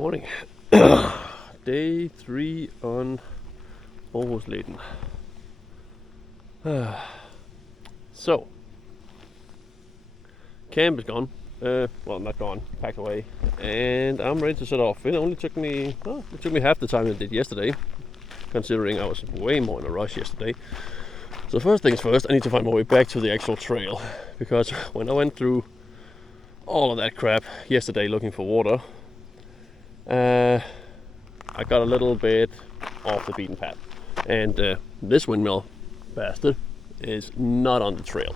Morning. Day 3 on Bohusleden. So, camp is gone. Well, not gone, packed away, and I'm ready to set off. It only took me, half the time it did yesterday, considering I was way more in a rush yesterday. So first things first, I need to find my way back to the actual trail, because when I went through all of that crap yesterday looking for water, I got a little bit off the beaten path, and this windmill bastard is not on the trail.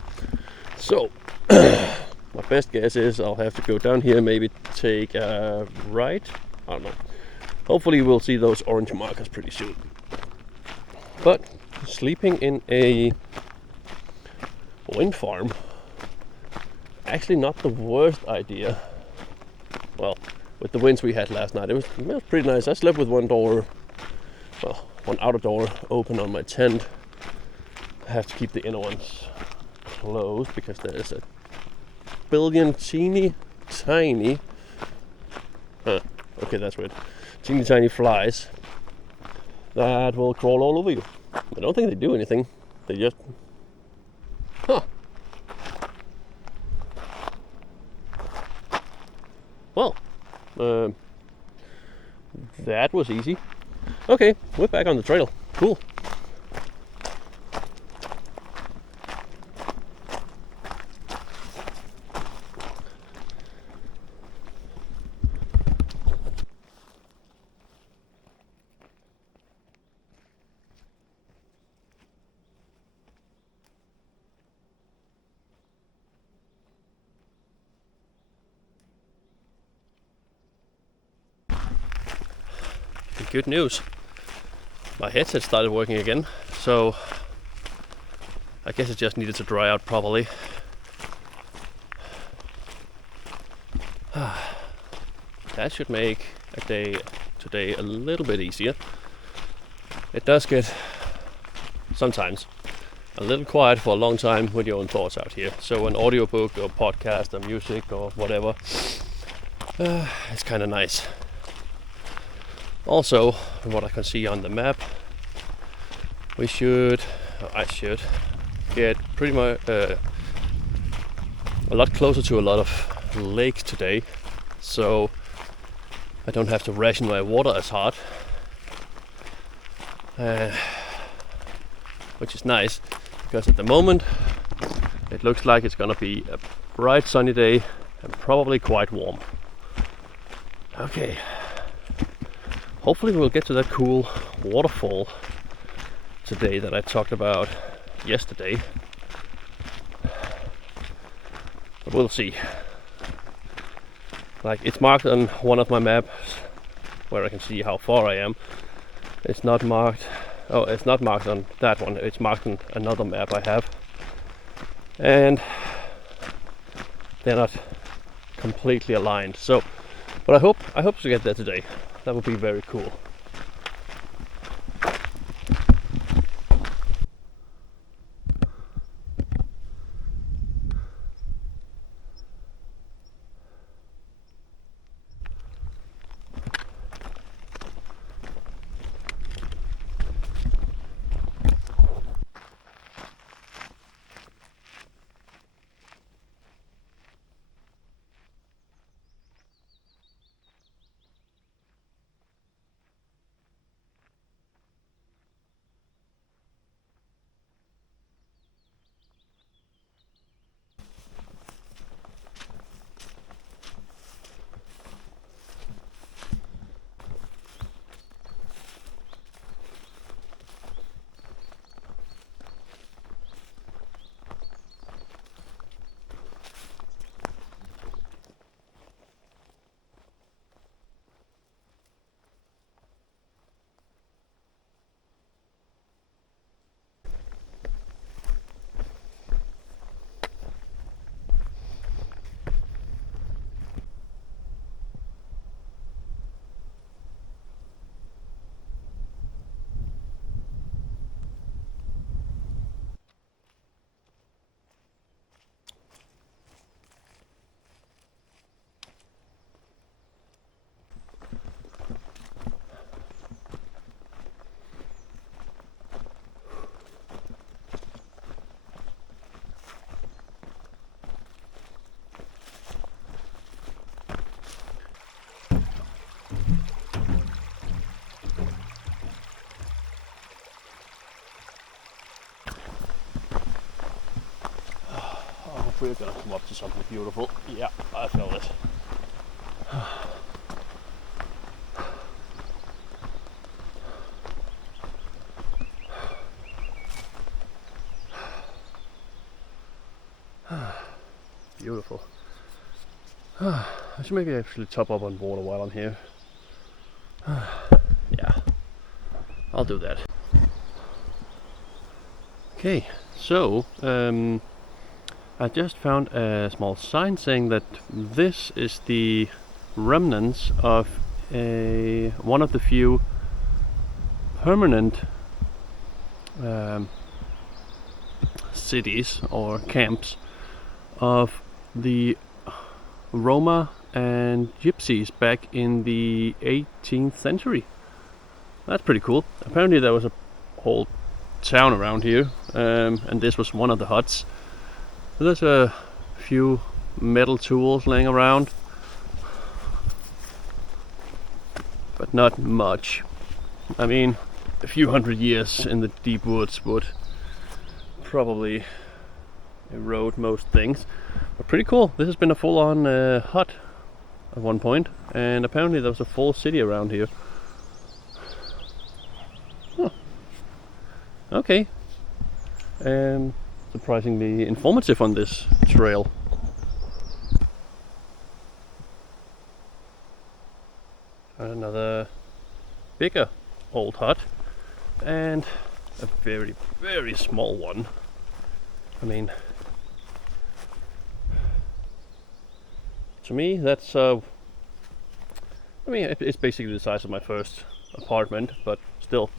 So my best guess is I'll have to go down here, maybe take a right. I don't know. Hopefully we'll see those orange markers pretty soon. But sleeping in a wind farm, actually not the worst idea. Well, with the winds we had last night, it was pretty nice. I slept with one outer door open on my tent. I have to keep the inner ones closed because there is a billion teeny tiny tiny flies that will crawl all over you. I don't think they do anything. They just well, that was easy. Okay, we're back on the trail. Cool. Good news. My headset started working again, so I guess it just needed to dry out properly. That should make a day today a little bit easier. It does get sometimes a little quiet for a long time with your own thoughts out here. So an audiobook or podcast or music or whatever, it's kind of nice. Also, from what I can see on the map, I should get pretty much a lot closer to a lot of lake today, so I don't have to ration my water as hard, which is nice, because at the moment it looks like it's gonna be a bright sunny day and probably quite warm. Okay. Hopefully we'll get to that cool waterfall today that I talked about yesterday. But we'll see. Like, it's marked on one of my maps where I can see how far I am. It's not marked on that one. It's marked on another map I have. And they're not completely aligned. So, but I hope to get there today. That would be very cool. we're gonna come up to something beautiful. Yeah, I feel it. Beautiful. I should maybe actually top up on water while I'm here. Yeah, I'll do that. Okay, so I just found a small sign saying that this is the remnants of one of the few permanent cities or camps of the Roma and Gypsies back in the 18th century. That's pretty cool. Apparently there was a whole town around here, and this was one of the huts. So there's a few metal tools laying around, but not much. I mean, a few hundred years in the deep woods would probably erode most things, but pretty cool. This has been a full-on hut at one point, and apparently there was a full city around here. Huh. Okay. Surprisingly informative on this trail. Another bigger old hut, and a very, very small one. I mean, to me that's it's basically the size of my first apartment, but still.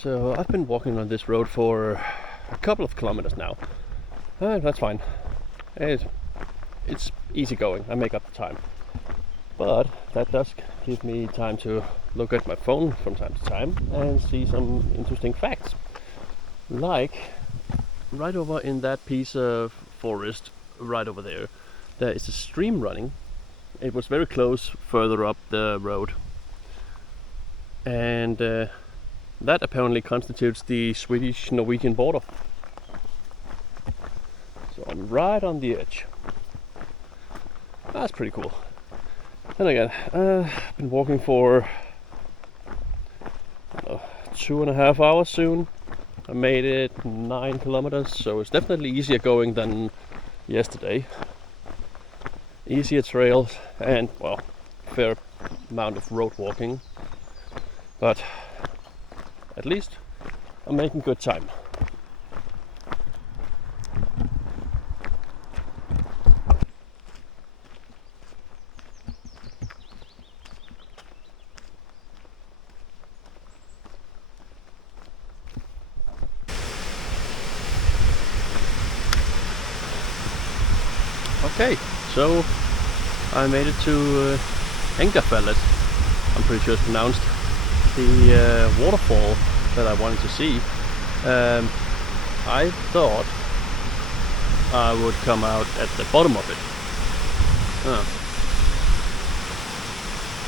So I've been walking on this road for a couple of kilometers now. That's fine. It's easy going. I make up the time. But that does give me time to look at my phone from time to time and see some interesting facts. Like right over in that piece of forest right over there, there is a stream running. It was very close further up the road. And that apparently constitutes the Swedish-Norwegian border. So I'm right on the edge. That's pretty cool. Then again, I've been walking for 2.5 hours soon. I made it 9 kilometers, so it's definitely easier going than yesterday. Easier trails and, well, fair amount of road walking. But at least I'm making good time. Okay, so I made it to Engafallet. I'm pretty sure it's pronounced. The waterfall that I wanted to see. I thought I would come out at the bottom of it.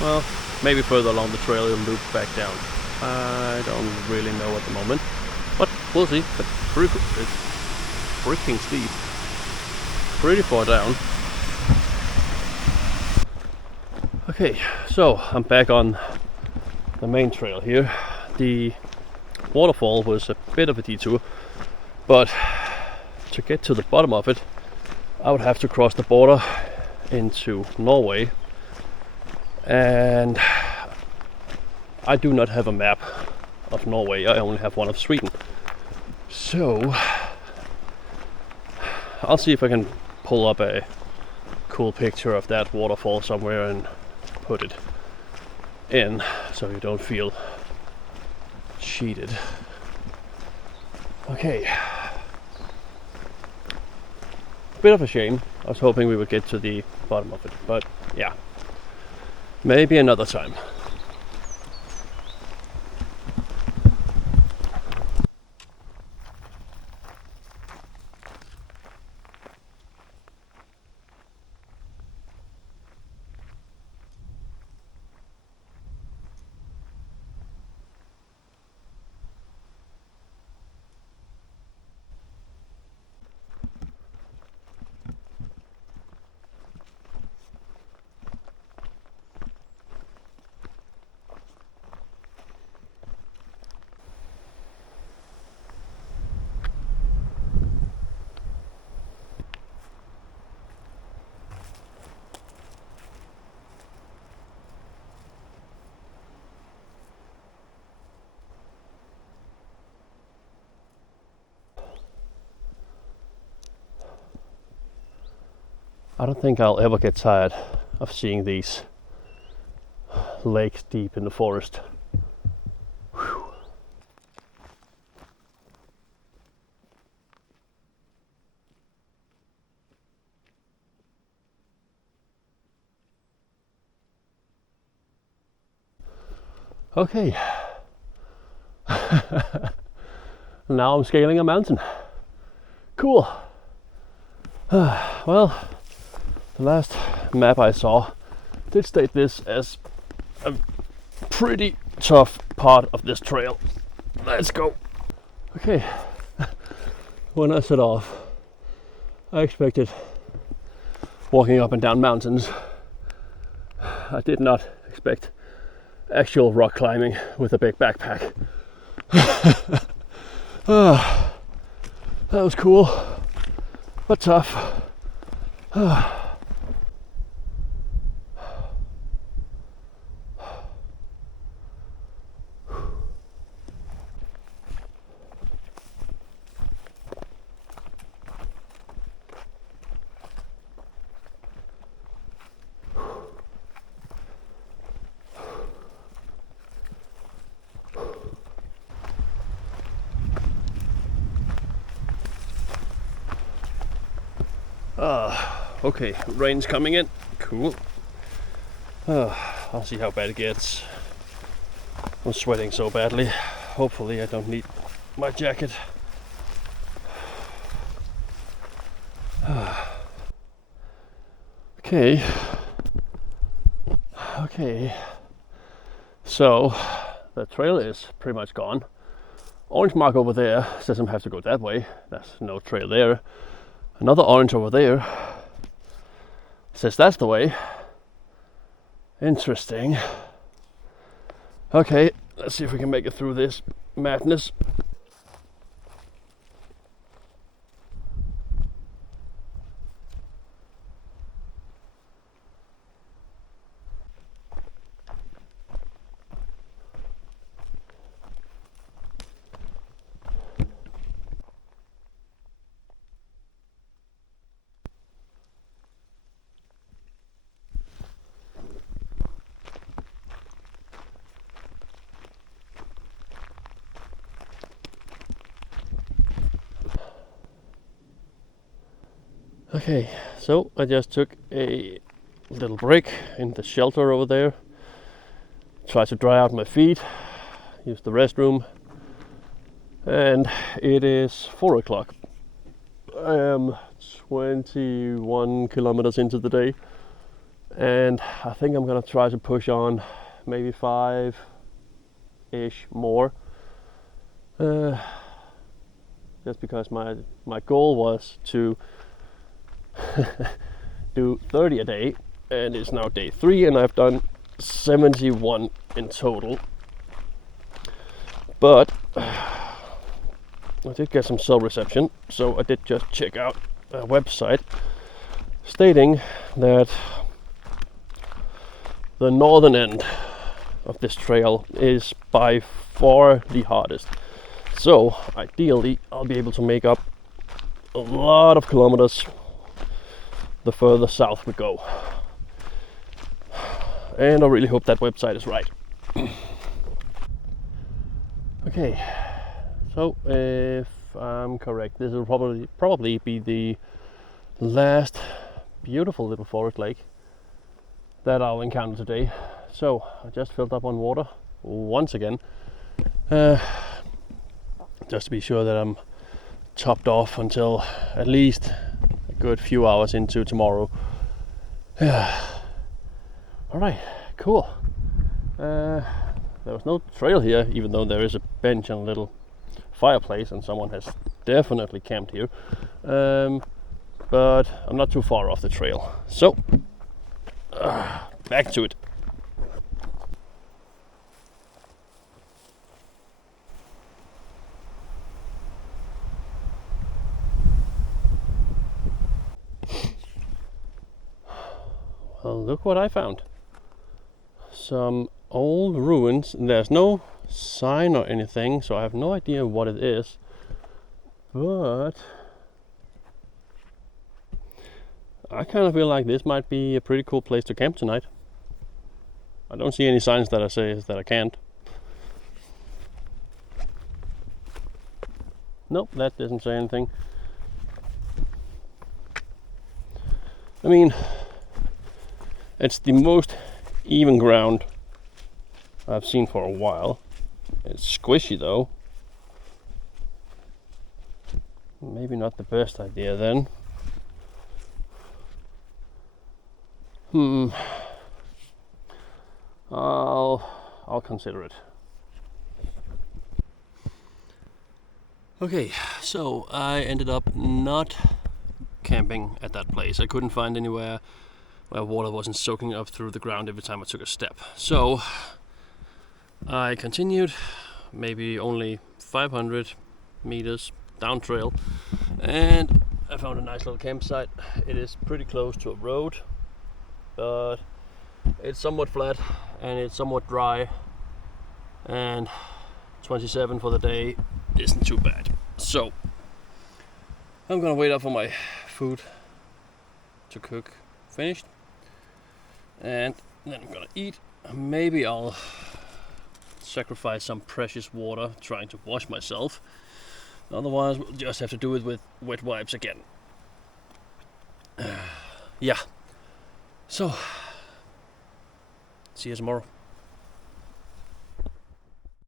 Well, maybe further along the trail it'll loop back down. I don't really know at the moment, but we'll see. But it's freaking steep, pretty far down. Okay, so I'm back on the main trail here. The waterfall was a bit of a detour, but to get to the bottom of it I would have to cross the border into Norway, and I do not have a map of Norway. I only have one of Sweden, so I'll see if I can pull up a cool picture of that waterfall somewhere and put it in so you don't feel cheated. Okay. Bit of a shame. I was hoping we would get to the bottom of it, but yeah. Maybe another time. I don't think I'll ever get tired of seeing these lakes deep in the forest. Whew. Okay. Now I'm scaling a mountain. Cool. Well, the last map I saw did state this as a pretty tough part of this trail. Let's go. Okay. When I set off, I expected walking up and down mountains. I did not expect actual rock climbing with a big backpack. That was cool, but tough. Okay, rain's coming in. Cool. I'll see how bad it gets. I'm sweating so badly. Hopefully I don't need my jacket. Okay. So the trail is pretty much gone. Orange mark over there says I have to go that way. There's no trail there. Another orange over there says that's the way. Interesting. Okay, let's see if we can make it through this madness. Okay, so I just took a little break in the shelter over there. Tried to dry out my feet, use the restroom, and it is 4 o'clock. I am 21 kilometers into the day, and I think I'm gonna try to push on maybe 5-ish more. Just because my goal was to do 30 a day, and it's now day 3 and I've done 71 in total. But I did get some cell reception, so I did just check out a website stating that the northern end of this trail is by far the hardest. So ideally I'll be able to make up a lot of kilometers the further south we go. And I really hope that website is right. Okay, so if I'm correct, this will probably be the last beautiful little forest lake that I'll encounter today. So I just filled up on water once again, just to be sure that I'm topped off until at least a good few hours into tomorrow. Alright, cool. There was no trail here, even though there is a bench and a little fireplace, and someone has definitely camped here. But I'm not too far off the trail. So, back to it. Well, look what I found. Some old ruins. There's no sign or anything, so I have no idea what it is. But I kind of feel like this might be a pretty cool place to camp tonight. I don't see any signs that I say that I can't. Nope, that doesn't say anything. I mean, it's the most even ground I've seen for a while. It's squishy though. Maybe not the best idea then. I'll consider it. Okay, so I ended up not camping at that place. I couldn't find anywhere where water wasn't soaking up through the ground every time I took a step. So I continued, maybe only 500 meters down trail, and I found a nice little campsite. It is pretty close to a road, but it's somewhat flat and it's somewhat dry, and 27 for the day isn't too bad. So I'm gonna wait up for my food to cook finished, and then I'm gonna eat. Maybe I'll sacrifice some precious water trying to wash myself. Otherwise, we'll just have to do it with wet wipes again. Yeah. So, see you tomorrow.